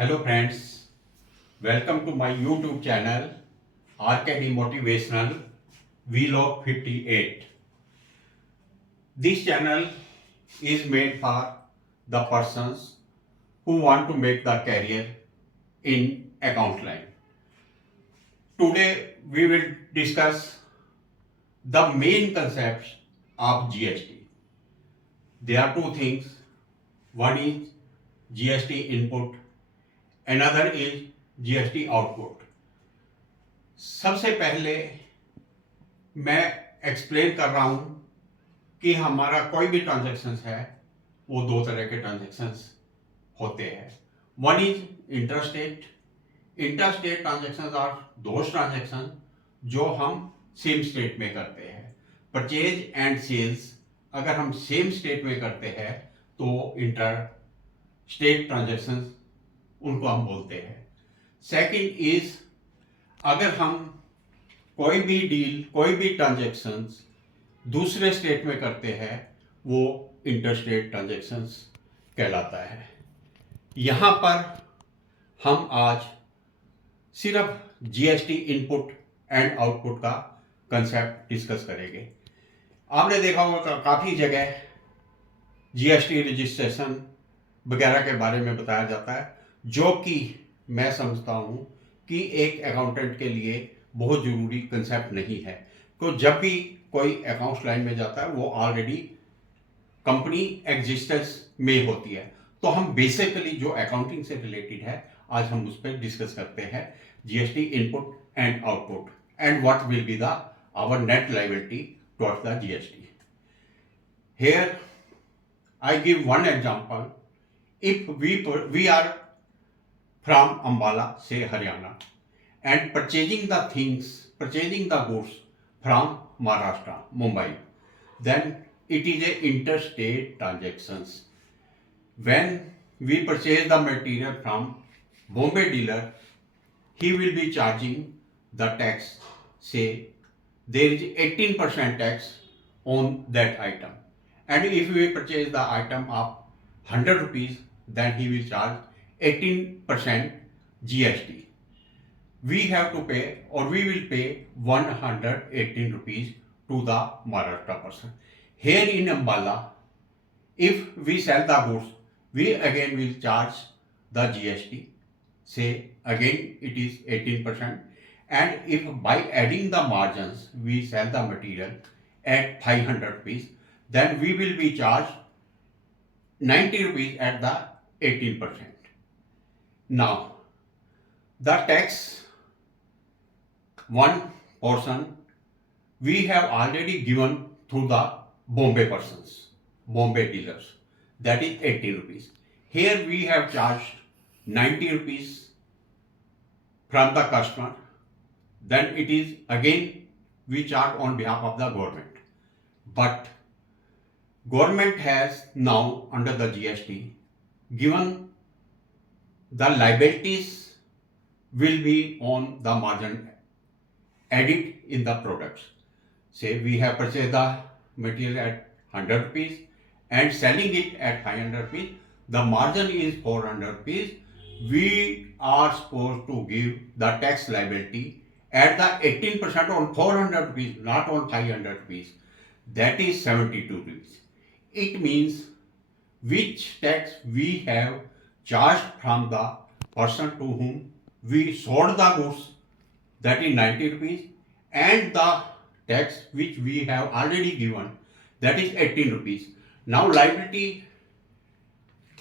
Hello friends, welcome to my YouTube channel RKD Motivational Vlog 58. This channel is made for the persons who want to make the career in account line. Today we will discuss the main concepts of GST. There are two things. One is GST input, another is GST output. सबसे पहले मैं explain कर रहा हूं कि हमारा कोई भी ट्रांजैक्शंस है वो दो तरह के ट्रांजैक्शंस होते हैं. One is interstate. Interstate transactions are those transaction जो हम सेम स्टेट में करते हैं. परचेज एंड सेल्स अगर हम सेम स्टेट में करते हैं तो इंटर स्टेट ट्रांजैक्शंस उनको हम बोलते हैं. सेकंड इज अगर हम कोई भी डील कोई भी ट्रांजैक्शंस दूसरे स्टेट में करते हैं वो इंटरस्टेट ट्रांजैक्शंस कहलाता है. यहाँ पर हम आज सिर्फ जीएसटी इनपुट एंड आउटपुट का कंसेप्ट डिस्कस करेंगे. आपने देखा होगा काफ़ी जगह जीएसटी रजिस्ट्रेशन वगैरह के बारे में बताया जाता है जो कि मैं समझता हूँ कि एक अकाउंटेंट के लिए बहुत ज़रूरी कंसेप्ट नहीं है. तो जब भी कोई अकाउंट्स लाइन में जाता है वो ऑलरेडी कंपनी एग्जिस्टेंस में होती है. तो हम बेसिकली जो अकाउंटिंग से रिलेटेड है आज हम उस पर डिस्कस करते हैं GST input and output and what will be the our net liability towards the GST. Here I give one example. If we are from Ambala, say Haryana, and purchasing the goods from Maharashtra, Mumbai, then it is a interstate transactions. When we purchase the material from Bombay dealer, he will be charging the tax. Say there is 18% tax on that item, and if we purchase the item of 100 rupees, then he will charge 18% GST. We have to pay or we will pay 118 rupees to the Maharashtra person. Here in Ambala, if we sell the goods, we again will charge the GST. Say again it is 18%. And if by adding the margins we sell the material at 500 rupees, then we will be charged 90 rupees at the 18%. Now, the tax, one portion we have already given to the Bombay persons, Bombay dealers, that is 80 rupees. Here we have charged 90 rupees from the customer. Then it is again we charge on behalf of the government. But government has now under the GST given the liabilities will be on the margin added in the products. Say we have purchased the material at 100 rupees and selling it at 500 rupees. The margin is 400 rupees. We are supposed to give the tax liability at the 18% on 400 rupees, not on 500 rupees. That is 72 rupees. It means which tax we have charged from the person to whom we sold the goods, that is 90 rupees, and the tax which we have already given, that is 18 rupees. Now liability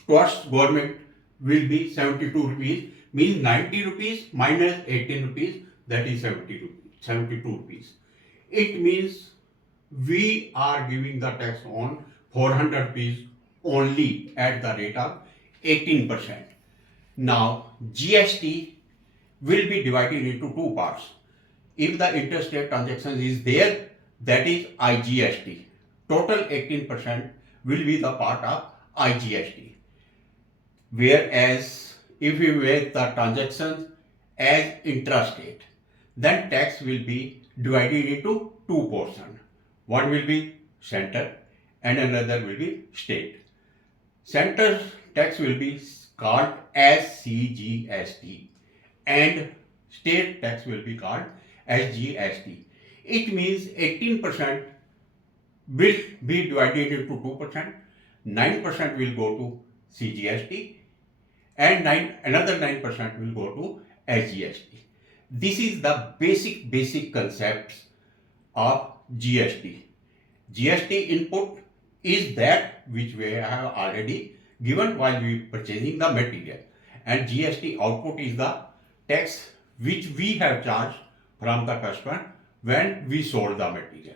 towards government will be 72 rupees, means 90 rupees minus 18 rupees, that is 72 rupees. It means we are giving the tax on 400 rupees only at the rate of 18%. Now GST will be divided into two parts. If the interstate transaction is there, that is IGST. Total 18% will be the part of IGST. Whereas if we make the transactions as intrastate, then tax will be divided into two portions. One will be center and another will be state. Center tax will be called as CGST and state tax will be called SGST. It means 18% will be divided into 2%, 9% will go to CGST, and another 9% will go to SGST. This is the basic concepts of GST. GST input is that which we have already given while we purchasing the material, and GST output is the tax which we have charged from the customer when we sold the material.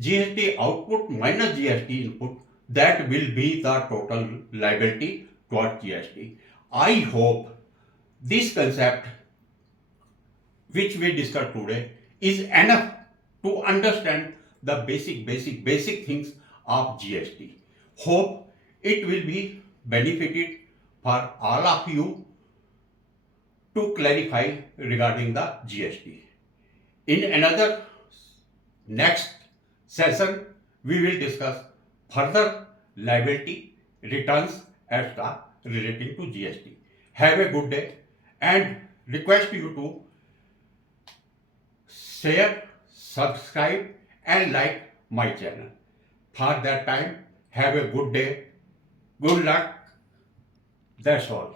GST output minus GST input, that will be the total liability towards GST. I hope this concept which we discussed today is enough to understand the basic things of GST. Hope it will be benefited for all of you to clarify regarding the GST. In another next session, we will discuss further liability returns etc. relating to GST. Have a good day and request you to share, subscribe and like my channel. For that time, have a good day, good luck, that's all.